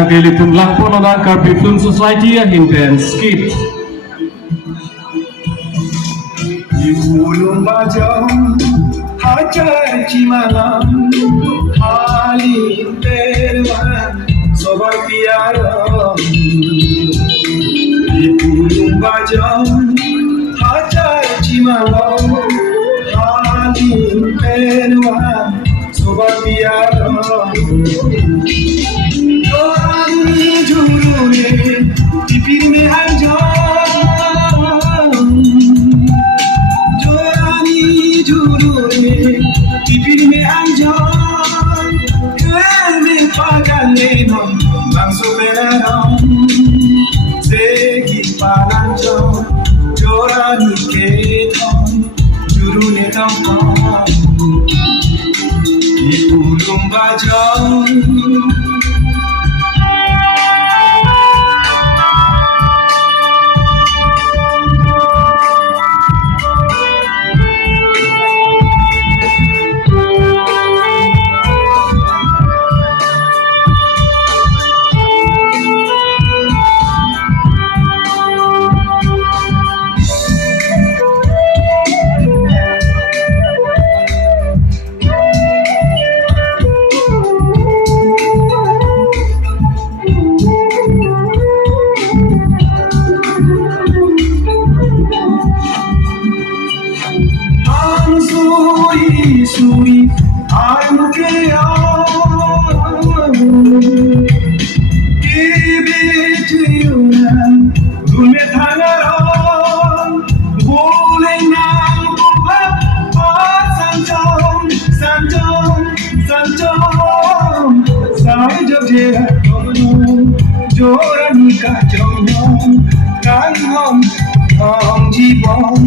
Nagilipon lang po ng Carpet Film Society hinten skit. Yulong bajang hajar cimalam halim perwan sobar piara. Yulong bajang hajar cimalam halim perwan sobar piara. Dorani jurune tipir me Pipir me anjan, me pagalenon, bang soberanon, segi palanjon, jorani keton, jurune tampon, ipulung bajon. Suri I'm give it to you now Rume thangaron Bole nang buha Sanjom Sanjom Sanjom Sai jab jera Jora nika jom Kai hom Hom jibon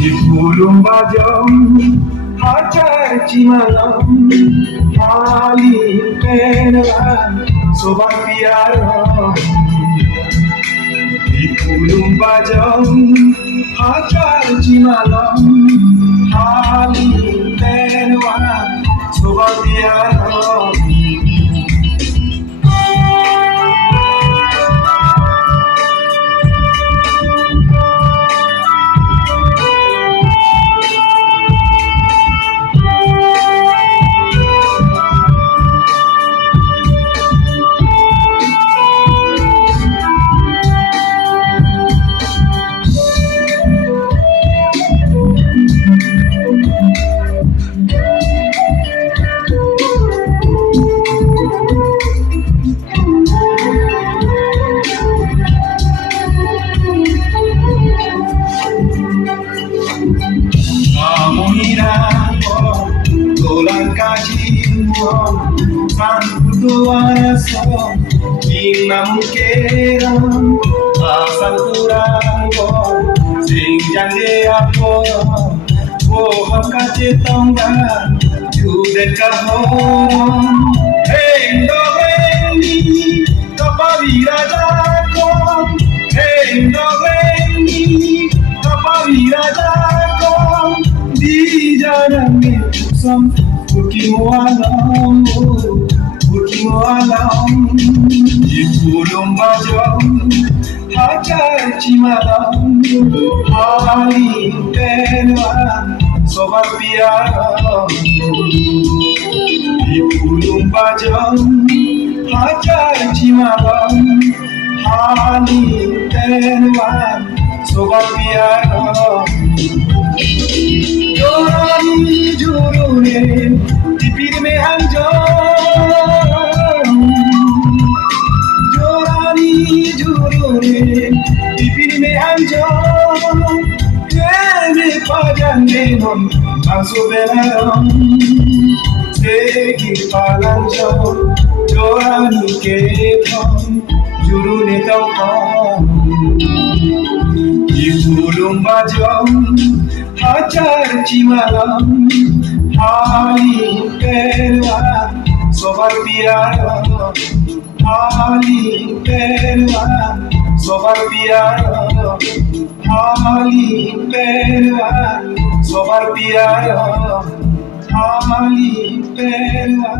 Ipulong bajang hajar cimalam halim perwan sobar piara. Ipulong bajang hajar cimalam halim perwan sobar piara. Doaso inamukeran asal kurango sing jande aporo pohon kace tonggan judet kahon hendo hendi kapavira jakon hendo hendi kapavira jakon di janame sam ukimo alambo Ukimo alam, ipulong bajang, hajar cimalam, halim perwan, sobar piara. Ipulong bajang, hajar cimalam, halim perwan, sobar piara. Jorani jurune, tipir me anjan. Tipir me anjan, me pagalenon, bang soberanon, segi palanjon, jorani keton, jurune tampon. Ipulong bajang hajar cimalam halim perwan sobar piara halim perwan sobar piara halim perwan sobar piara halim peruano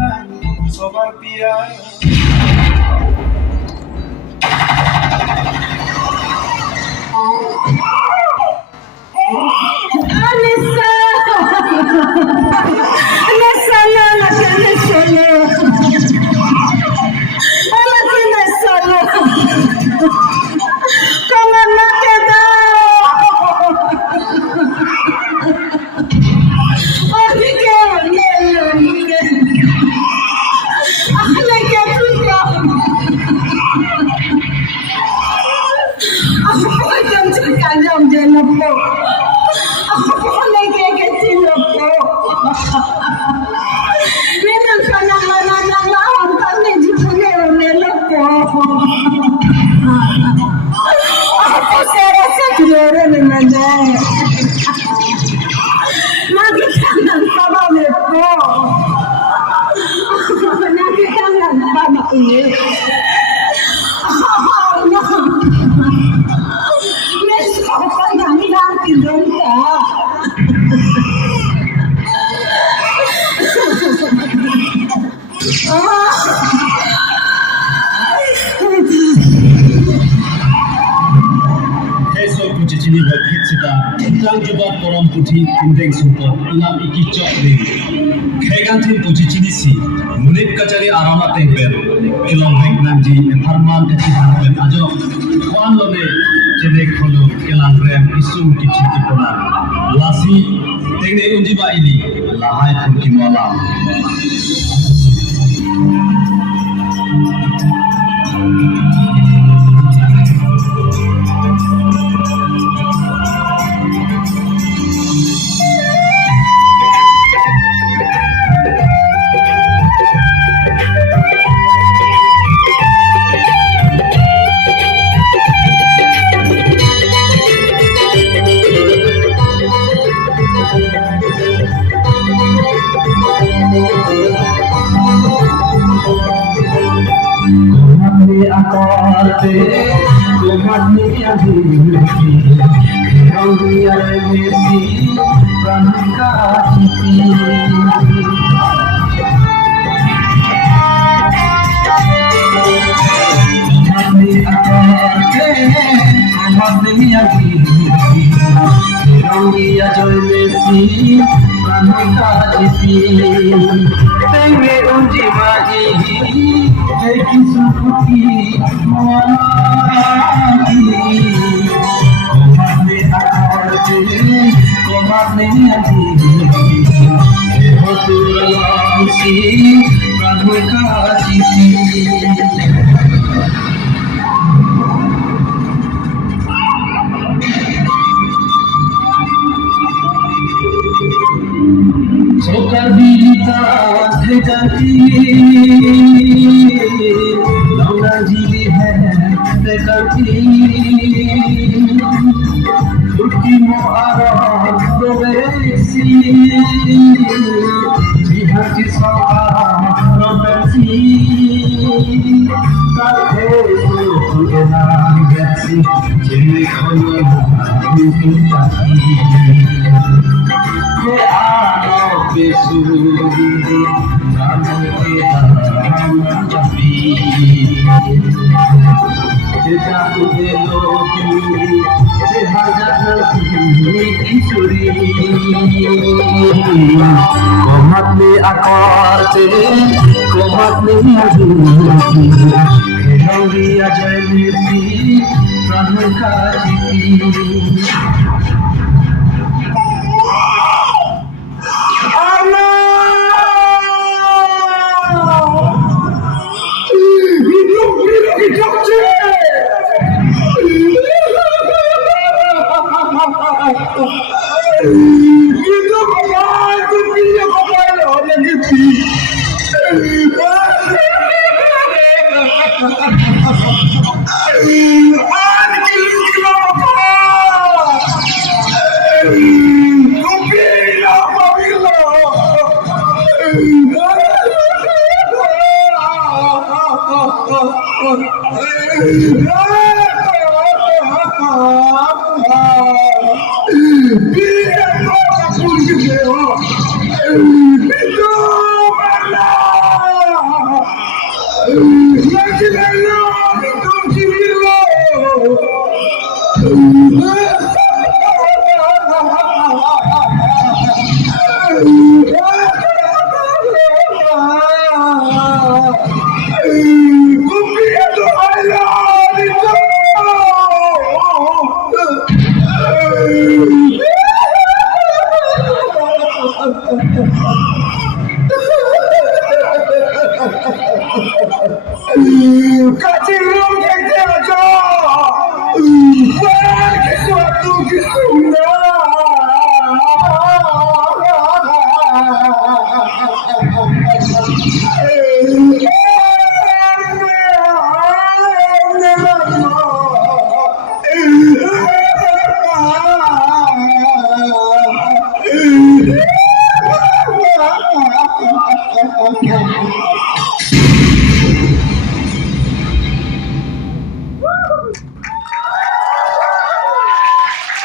সবার পিয়া Cini berhit sida, tang jebak koram putih indeng sumpah, ilam iki cok ni. Kaigantin puji cini si, munib kacari arama tengber, ilong hek nanti, harman kecil harman ajo, kuan lone cene kholo ilang rem isum kici kipola, lasi tengne unjiba ini, lahai pun kimwala. Akarte, komatni adilki, kauriya mesi, pranka chiti. Komatni akarte, komatni adilki, kauriya mesi, pranka chiti. Tenge unji mai. Kisukuti mawati, komatne akarte, komatne adili, hotulalasi, pranukachiti. Sokar bilita thekati. Jili hai dekati, turki moara provesi, jihati sapa romansi, kate sukuna gasi, jene kholo mukutaki, ye aano besuri, namo ke dharam jabi. Jatuh belokuri, sehajar kisuri. Komatne akarte, komatne adilki, kauriya mesi, pranka chiti. Itu apa? Itu dia apa? Orang itu. Dia Kaçırırım tekrar. Belki suatu kisumda.